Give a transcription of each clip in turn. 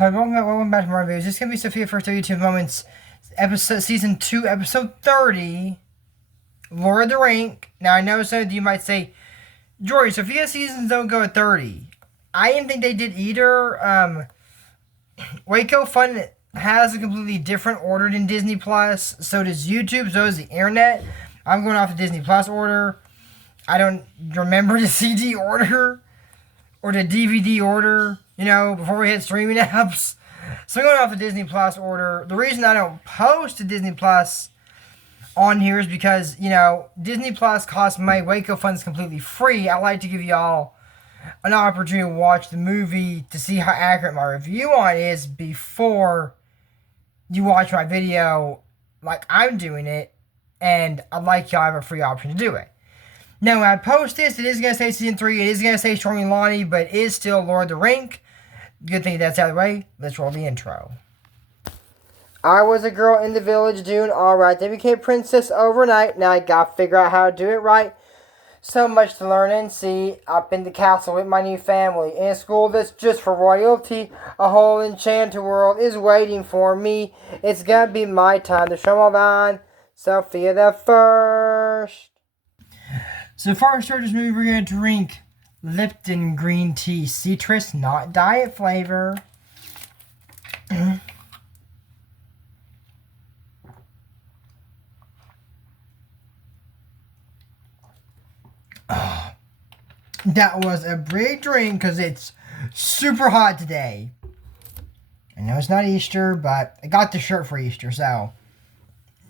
Welcome back to my videos. This is gonna be Sofia First YouTube Moments, season 2, episode 30, Lord of the Rink. Now I know some of you might say, George, Sofia seasons don't go at 30. I didn't think they did either. Waco Fun has a completely different order than Disney Plus. So does YouTube. So does the internet. I'm going off the Disney Plus order. I don't remember the CD order or the DVD order, before we hit streaming apps. So I'm going off the Disney Plus order. The reason I don't post to Disney Plus on here is because, Disney Plus costs my Waco funds completely free. I like to give y'all an opportunity to watch the movie to see how accurate my review on it is before you watch my video like I'm doing it. And I'd like y'all to have a free option to do it. Now, when I post this, it is going to say Season 3, it is going to say Stormy Lonnie, but it is still Lord of the Rink. Good thing that's out of the way. Let's roll the intro. I was a girl in the village doing alright. Then became princess overnight. Now I got to figure out how to do it right. So much to learn and see. Up in the castle with my new family. In a school that's just for royalty. A whole enchanted world is waiting for me. It's going to be my time to show my line. Sofia the First. So far, start this movie, we're going to drink Lipton green tea, citrus, not diet flavor. Oh, that was a big drink because it's super hot today. I know it's not Easter, but I got the shirt for Easter, so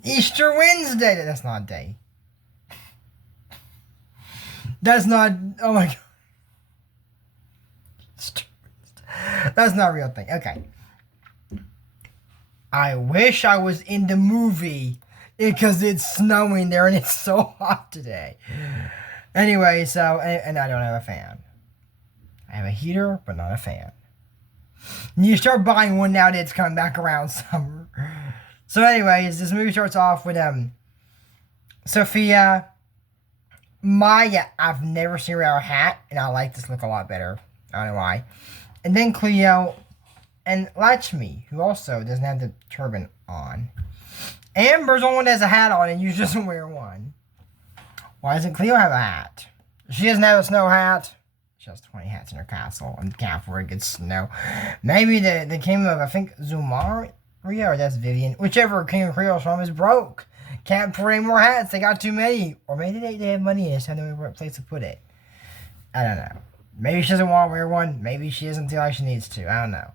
Easter Wednesday. That's not a day. That's not, oh my god. That's not a real thing. Okay. I wish I was in the movie because it's snowing there and it's so hot today. Anyway, so, and I don't have a fan. I have a heater, but not a fan. And you start buying one now that it's coming back around summer. So anyways, this movie starts off with, Sofia, Maya, I've never seen her wear a hat, and I like this look a lot better. I don't know why. And then Cleo and Lakshmi, who also doesn't have the turban on. Amber's the only one that has a hat on and usually doesn't wear one. Why doesn't Cleo have a hat? She doesn't have a snow hat. She has 20 hats in her castle and can't afford to get snow. Maybe the king of, I think, Zumaria, or that's Vivian. Whichever king of Creole's from is broke. Can't afford any more hats. They got too many. Or maybe they have money and just have no place to put it. I don't know. Maybe she doesn't want to wear one. Maybe she doesn't feel like she needs to. I don't know.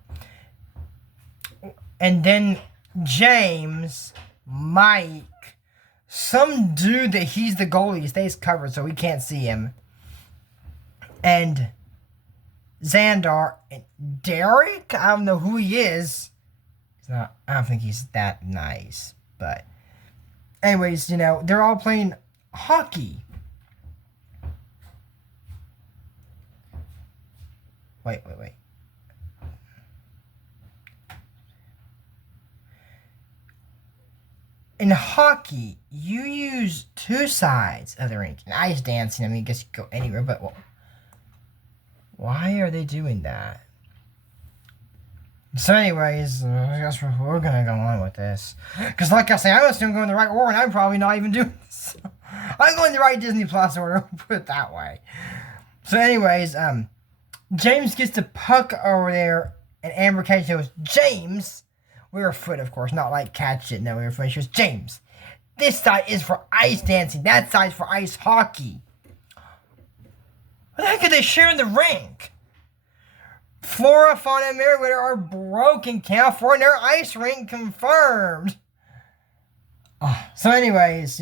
And then James, Mike, some dude that he's the goalie, stays covered so we can't see him. And Xandar and Derek, I don't know who he is. I don't think he's that nice. But anyways, they're all playing hockey. Wait. In hockey, you use two sides of the rink. In ice dancing, I guess you can go anywhere, but why are they doing that? So anyways, I guess we're going to go on with this. Because like I say, I'm still going the right order, and I'm probably not even doing this. I'm going the right Disney Plus order, put it that way. So anyways, James gets the puck over there, and Amber catches it. Was James. We were foot, of course, not like catch it. No, we were foot. She was James. This side is for ice dancing. That side's for ice hockey. What the heck are they sharing the rink? Flora, Fauna, and Merriweather are broken. Can't afford their ice rink confirmed. So anyways,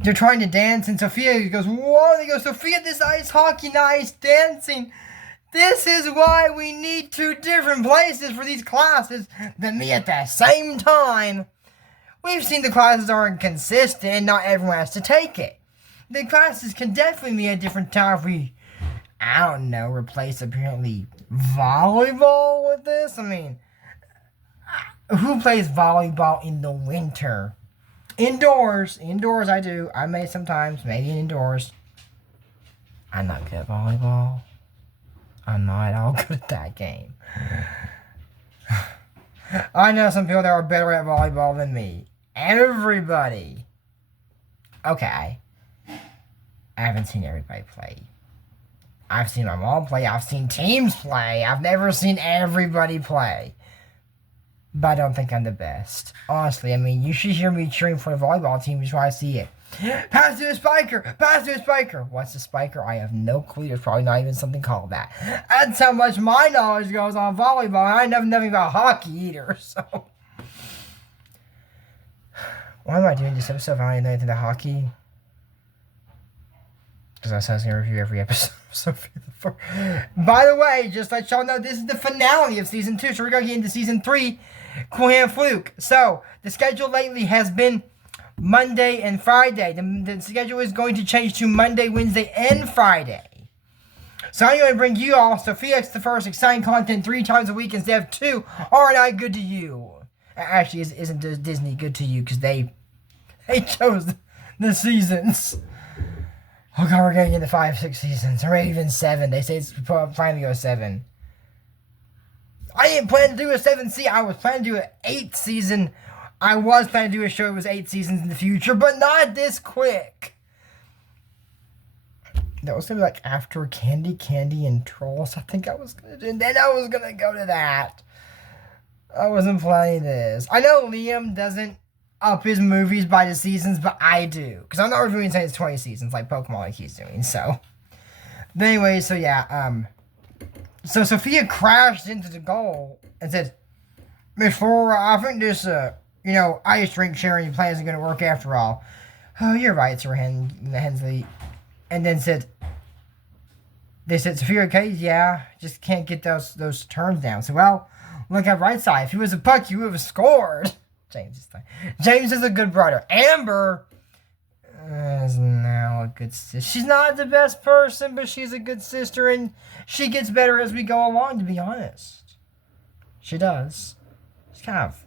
they're trying to dance, and Sofia goes, whoa, they go, Sofia, this ice hockey, not ice dancing. This is why we need two different places for these classes that meet at the same time. We've seen the classes aren't consistent and not everyone has to take it. The classes can definitely meet at different times if we, I don't know, replace apparently volleyball with this. Who plays volleyball in the winter? Indoors I do. I may sometimes, maybe indoors. I'm not good at volleyball. I'm not all good at that game. I know some people that are better at volleyball than me. Everybody. Okay. I haven't seen everybody play. I've seen my mom play. I've seen teams play. I've never seen everybody play. But I don't think I'm the best. Honestly, I mean, you should hear me cheering for the volleyball team before I see it. Pass to the spiker! Pass to the spiker! What's the spiker? I have no clue. There's probably not even something called that. That's how much my knowledge goes on volleyball. I know nothing about hockey either, so. Why am I doing this episode if I don't know anything about hockey? Because I said I was going to review every episode of Sofia. By the way, just to let y'all know, this is the finale of Season 2, so we're going to get into Season 3, Cool Hand Fluke. So, the schedule lately has been Monday and Friday. The schedule is going to change to Monday, Wednesday, and Friday. So I'm going to bring you all Sofia X the First exciting content 3 times a week instead of 2. Aren't I good to you? Actually, isn't Disney good to you? Because they chose the seasons. Oh god, we're going to get into 5, 6 seasons. Or maybe even 7. They say it's planning to go 7. I didn't plan to do a 7th season. I was planning to do an 8th season. I was planning to do a show that was 8 seasons in the future, but not this quick. That was going to be like after Candy, and Trolls. I think I was going to do. And then I was going to go to that. I wasn't planning this. I know Liam doesn't up his movies by the seasons, but I do. Because I'm not reviewing saying it's 20 seasons like Pokemon like he's doing, so. But anyway, so yeah, so Sofia crashed into the goal and said, Miss Flora, I think this, ice rink sharing plan isn't going to work after all. Oh, you're right, Sir Hensley. And then they said, Sofia, okay? Yeah, just can't get those turns down. So, well, look at right side. If he was a puck, you would have scored. James is a good brother. Amber is now a good sister. She's not the best person, but she's a good sister, and she gets better as we go along, to be honest. She does. She's kind of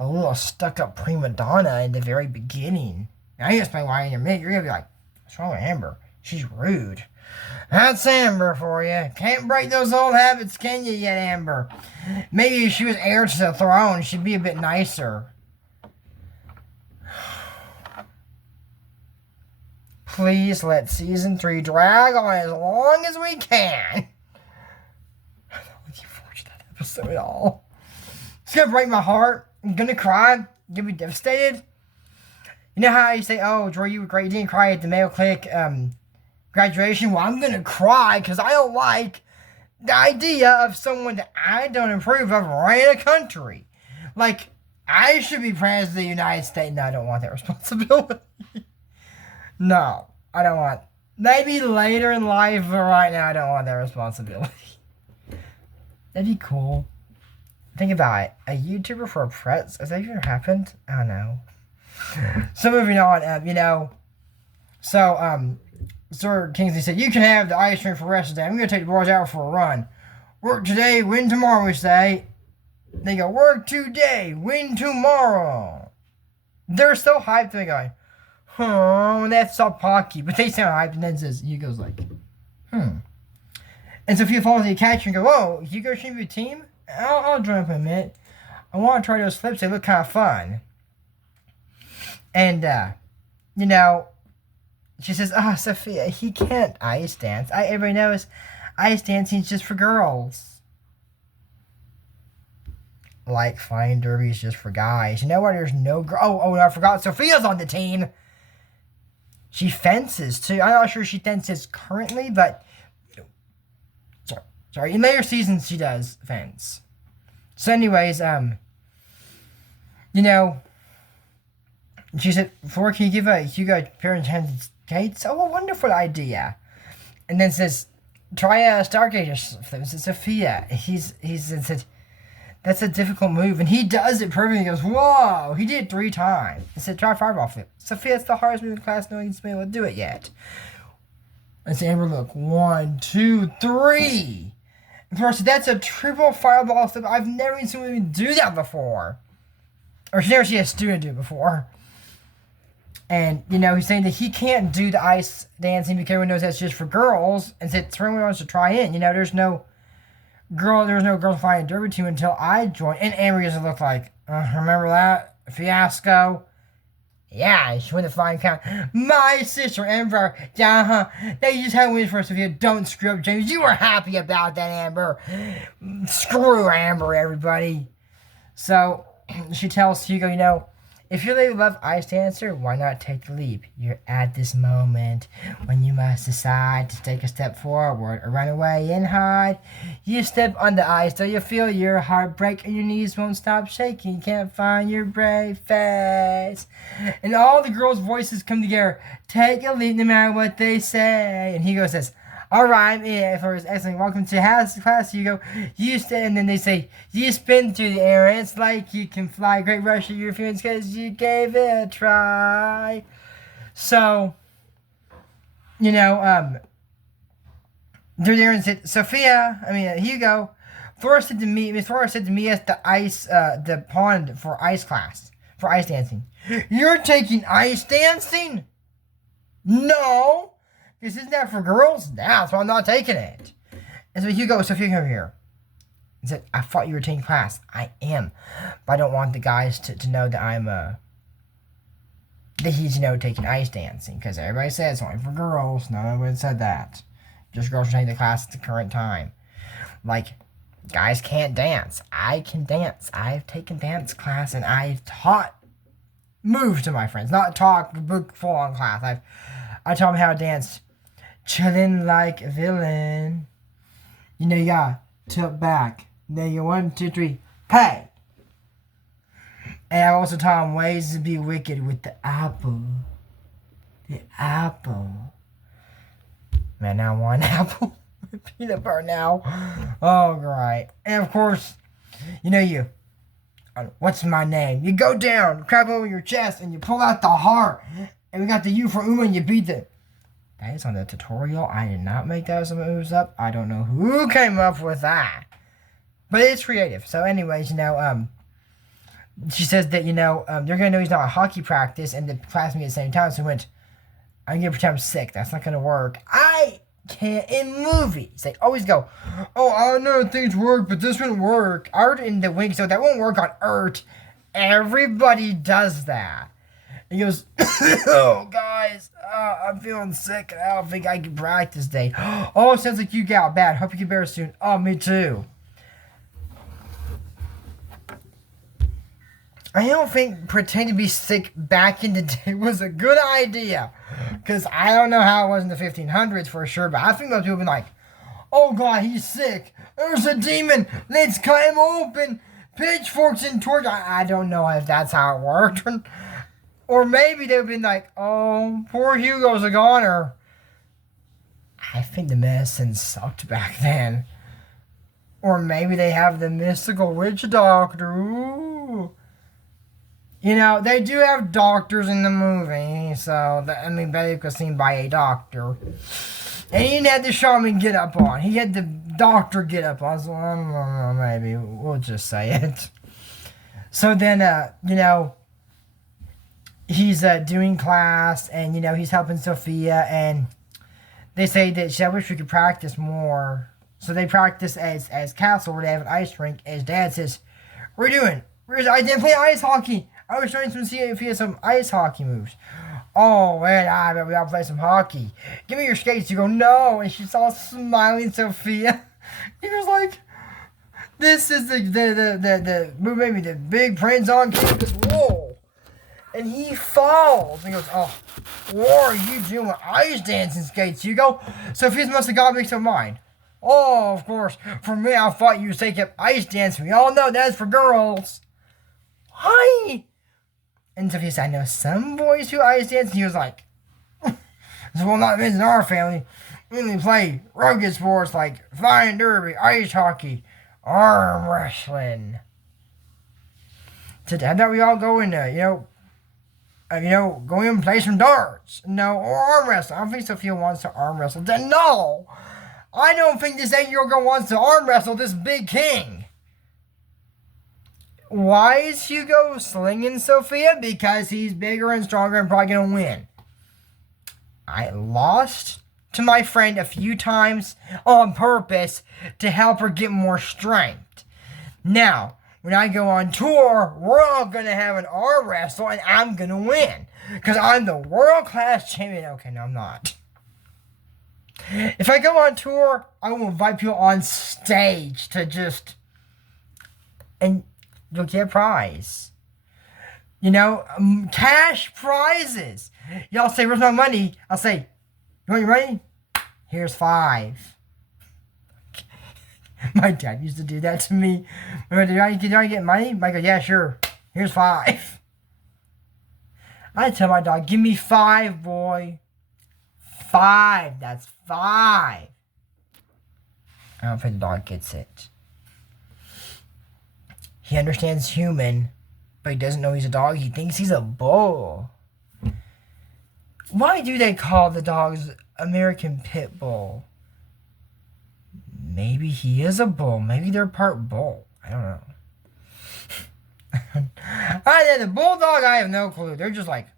a little stuck-up prima donna in the very beginning. Now, you explain why in a minute. You're going to be like, what's wrong with Amber? She's rude. That's Amber for you. Can't break those old habits, can you yet, Amber? Maybe if she was heir to the throne, she'd be a bit nicer. Please let Season 3 drag on as long as we can. I'm not looking forward to that episode at all. It's going to break my heart. I'm going to cry. I'm going to be devastated. You know how you say, oh, Joy, you were great. You didn't cry at the Mayo Clinic graduation. Well, I'm going to cry because I don't like the idea of someone that I don't approve of running a country. Like, I should be president of the United States. No, I don't want that responsibility. No, I don't want. Maybe later in life, but right now I don't want that responsibility. That'd be cool. Think about it. A YouTuber for a press? Has that even happened? I don't know. So moving on, Sir Kingsley said, you can have the ice rink for the rest of the day. I'm going to take the boys out for a run. Work today, win tomorrow, we say. They go, work today, win tomorrow. They're so hyped, they're going, and that's so pocky. But they sound hyped, and then Hugo's like, And Sofia follows the catcher and goes, whoa, Hugo shouldn't be a team? I'll join up in a minute. I want to try those flips, they look kind of fun. And, she says, Sofia, he can't ice dance. Everybody knows ice dancing is just for girls. Like flying derby is just for guys. You know what? There's no girl. Oh, I forgot. Sophia's on the team. She fences, too. I'm not sure she fences currently, but... Sorry. In later seasons, she does fence. So anyways, she said, Flora, can you give Hugo a pair of hands skates? Oh, a wonderful idea. And then says, try a Stargazer flip. Says, Sofia. He said, that's a difficult move. And he does it perfectly. He goes, whoa. He did it 3 times. He said, try a fireball flip. Sofia, it's the hardest move in class. No one's been able to do it yet. And so Amber, look. 1, 2, 3. And Flora said, that's a triple fireball flip. I've never seen someone do that before. Or she's never seen a student do it before. And, he's saying that he can't do the ice dancing because everyone knows that's just for girls. And said, everyone wants to try in. There's no girls flying derby team until I joined. And Amber used to look like, remember that fiasco? Yeah, she won the flying count. My sister, Amber, they just had wins for Sofia. Don't screw up, James. You were happy about that, Amber. Screw Amber, everybody. So, she tells Hugo, if you really love Ice Dancer, why not take the leap? You're at this moment when you must decide to take a step forward or run away and hide. You step on the ice till you feel your heart break and your knees won't stop shaking. You can't find your brave face. And all the girls' voices come together. Take a leap no matter what they say. And Hugo says, all right, yeah, for his excellent welcome to class, Hugo. And then they say, you spin through the air, and it's like you can fly. Great rush of your feelings because you gave it a try. So, they're there and said, Hugo, Flora said to me at the pond for ice class, for ice dancing. You're taking ice dancing? No. This isn't that for girls? That's why I'm not taking it. And so Sophia came over here and said, I thought you were taking class. I am. But I don't want the guys to know that I'm, that he's, taking ice dancing. Because everybody says it's only for girls. No one said that. Just girls are taking the class at the current time. Like, guys can't dance. I can dance. I've taken dance class and I've taught moves to my friends. Not taught book full-on class. I taught them how to dance. Chillin' like a villain. You got tilt back. Then you 1, 2, 3, pay. And I also taught him ways to be wicked with the apple. The apple. Man, now I want an apple with peanut butter now. Oh, great. And of course, you. What's my name? You go down, crab over your chest, and you pull out the heart. And we got the U for Uma, and you beat the... That is on the tutorial. I did not make those moves up. I don't know who came up with that. But it's creative. So anyways, she says that, they're going to know he's not at hockey practice and the class meet at the same time. So he went, I'm going to pretend I'm sick. That's not going to work. I can't. In movies, they always go, oh, I know things work, but this wouldn't work. Art in the wing, so that won't work on Earth. Everybody does that. He goes, oh, guys, I'm feeling sick. I don't think I can practice today. Oh, sounds like you got bad. Hope you get better soon. Oh, me too. I don't think pretending to be sick back in the day was a good idea. Because I don't know how it was in the 1500s for sure, but I think those people have been like, oh, God, he's sick. There's a demon. Let's cut him open. Pitchforks and torch. I don't know if that's how it worked. Or maybe they've been like, oh, poor Hugo's a goner. I think the medicine sucked back then. Or maybe they have the mystical witch doctor. Ooh. They do have doctors in the movie. So, Betty was seen by a doctor. And he didn't have the shaman get up on. He had the doctor get up on. So, I don't know, maybe. We'll just say it. So then, he's doing class, and he's helping Sofia, and they say that I wish we could practice more. So they practice as castle where they have an ice rink. As Dad says, "What are you doing? I didn't play ice hockey. I was showing Sofia some ice hockey moves." Oh, man, I bet we all play some hockey. Give me your skates. You go, no, and she's all smiling, Sofia. He was like, this is the maybe the big prince on campus. Whoa. And he falls. And he goes, oh, what are you doing with ice dancing skates, Hugo? Sophia's must have got mixed up mine. Oh, of course. For me, I thought you would take up ice dancing. We all know that's for girls. Why? And Sophia said, I know some boys who ice dance. And he was like, well, not in our family. We only play rugged sports like flying derby, ice hockey, arm wrestling. So I thought we all go into, go in and play some darts. No, or arm wrestle. I don't think Sophia wants to arm wrestle. Then no! I don't think this 8-year-old girl wants to arm wrestle this big king. why is Hugo slinging Sofia? Because he's bigger and stronger and probably going to win. I lost to my friend a few times on purpose to help her get more strength. Now, when I go on tour, we're all going to have an arm wrestle and I'm going to win. Because I'm the world-class champion. Okay, no, I'm not. If I go on tour, I will invite people on stage to just... And you'll get a prize. Cash prizes. Y'all say, where's my money? I'll say, you want your money? Here's 5. My dad used to do that to me. Did I get money? I go, yeah, sure. Here's 5. I tell my dog, give me 5, boy. 5. That's 5. I don't think the dog gets it. He understands human, but he doesn't know he's a dog. He thinks he's a bull. Why do they call the dogs American Pit Bull? Maybe he is a bull. Maybe they're part bull. I don't know. The bulldog, I have no clue. They're just like,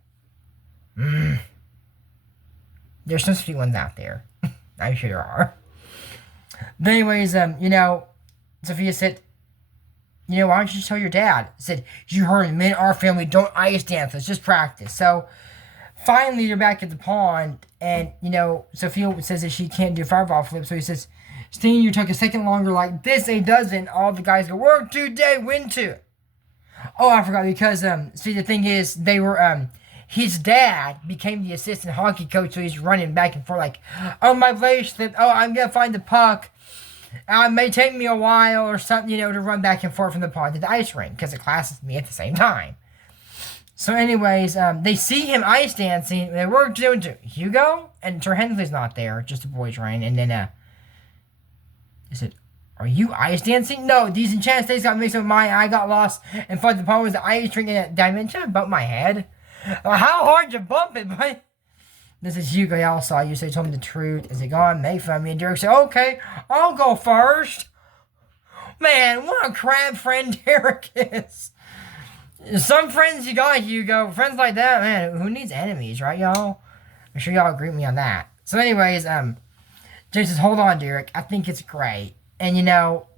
There's some sweet ones out there. I'm sure there are. But anyways, Sofia said, why don't you just tell your dad? Said, you heard me and our family don't ice dance. Let's just practice. So, finally, they're back at the pond. And, Sofia says that she can't do fireball flip. So he says, Steen, you took a second longer like this. And he doesn't. All the guys go, work today, win 2. Oh, I forgot because, the thing is, they were, his dad became the assistant hockey coach. So he's running back and forth like, oh, my blade slipped. Oh, I'm going to find the puck. It may take me a while or something, to run back and forth from the pond to the ice rink because it classes me at the same time. So anyways, they see him ice dancing. They were doing to Hugo, and Sir Hensley's not there, just the boys ran. And then they said, are you ice dancing? No, these enchanted states got mixed with mine. I got lost and thought the pond was the ice rink in that dimension. I bumped my head. How hard you bump it, buddy? This is Hugo. Y'all saw you, so he told me the truth. Is he gone? Make fun of me. And Derek said, okay, I'll go first. Man, what a crab friend Derek is. Some friends you got, Hugo. Friends like that, man, who needs enemies, right, y'all? I'm sure y'all agree with me on that. So anyways, James says, hold on, Derek. I think it's great. And,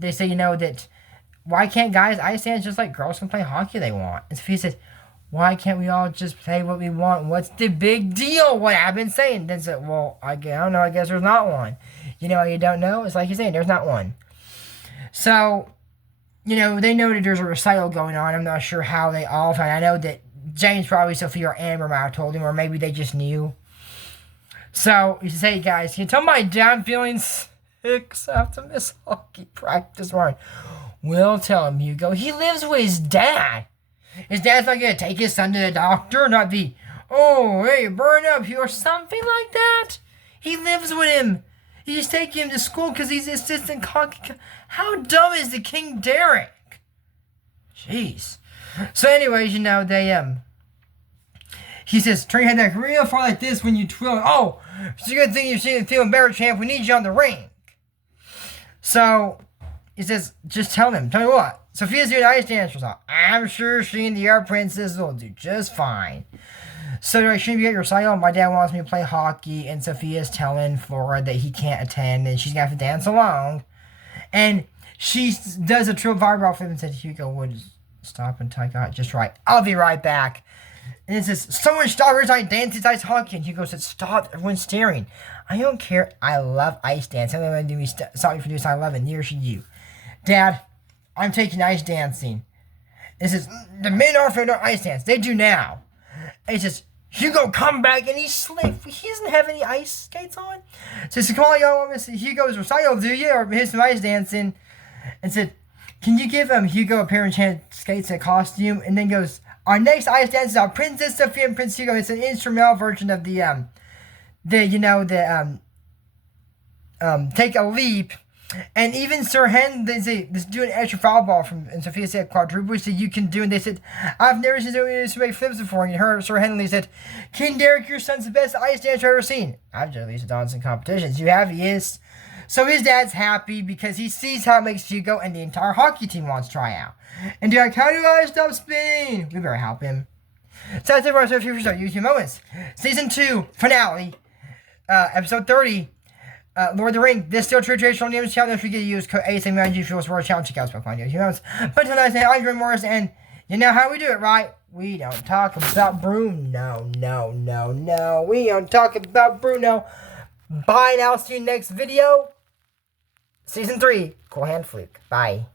they say, that why can't guys ice dance just like girls can play hockey they want? And Sophia says, why can't we all just play what we want? What's the big deal? What I've been saying. Then said, well, I don't know. I guess there's not one. You don't know? It's like you're saying, there's not one. So, they know that there's a recital going on. I'm not sure how they all found. I know that James, probably Sophia or Amber might have told him, or maybe they just knew. So, he says, hey, guys, can you tell my dad I'm feeling sick? So I have to miss hockey practice tomorrow. We'll tell him, Hugo. He lives with his dad. His dad's not going to take his son to the doctor, not be, oh, hey, burn up or something like that. He lives with him. You just take him to school because he's assistant hockey. How dumb is the King Derek? Jeez. So anyways, he says, turn your head back real far like this when you twirl. Oh, it's a good thing you're feeling better, champ. We need you on the rink. So he says, just tell me what. Sophia's doing ice dance or something. I'm sure she and the Air Princess will do just fine. So I shouldn't be at your recital. My dad wants me to play hockey, and Sophia's telling Flora that he can't attend, and she's going to have to dance along. And she does a true fireball flip and said, Hugo would stop and take out just right. I'll be right back. And it says, someone stop her I dance ice hockey. And Hugo said, stop, everyone's staring. I don't care. I love ice dance. I'm going to do me stop me from doing something I love, and neither should you. Dad, I'm taking ice dancing. It says, the men are for ice dance. They do now. And he says, Hugo, come back. And he slipped. He doesn't have any ice skates on. So he said, come on, y'all want me to see Hugo's recital, do you? Or here's some ice dancing. And said, can you give Hugo a pair of enchanted skates and a costume? And then goes, our next ice dance is our Princess Sophia and Prince Hugo. It's an instrumental version of the Take a Leap. And even Sir Hen, they say, let's do an extra foul ball from, and Sophia said quadruple, which you can do. And they said, I've never seen somebody flips before. And her, Sir Henley said, King Derek, your son's the best ice dancer I've ever seen. I've just released a dance in competitions. You have, he is. So his dad's happy because he sees how it makes Hugo and the entire hockey team wants to try out. And they're like, how do I stop spinning? We better help him. So that's it for our Sofia for YouTube Moments. Season 2, finale, episode 30. Lord of the Rink, this still true traditional names challenge. Don't forget to use code ASMIG for the challenge. Check out Pokemon YouTube Moments. But until next time, I'm Green Morris, and you know how we do it, right? We don't talk about Bruno. No. We don't talk about Bruno. Bye now. See you next video. Season 3, Cool Hand Fluke. Bye.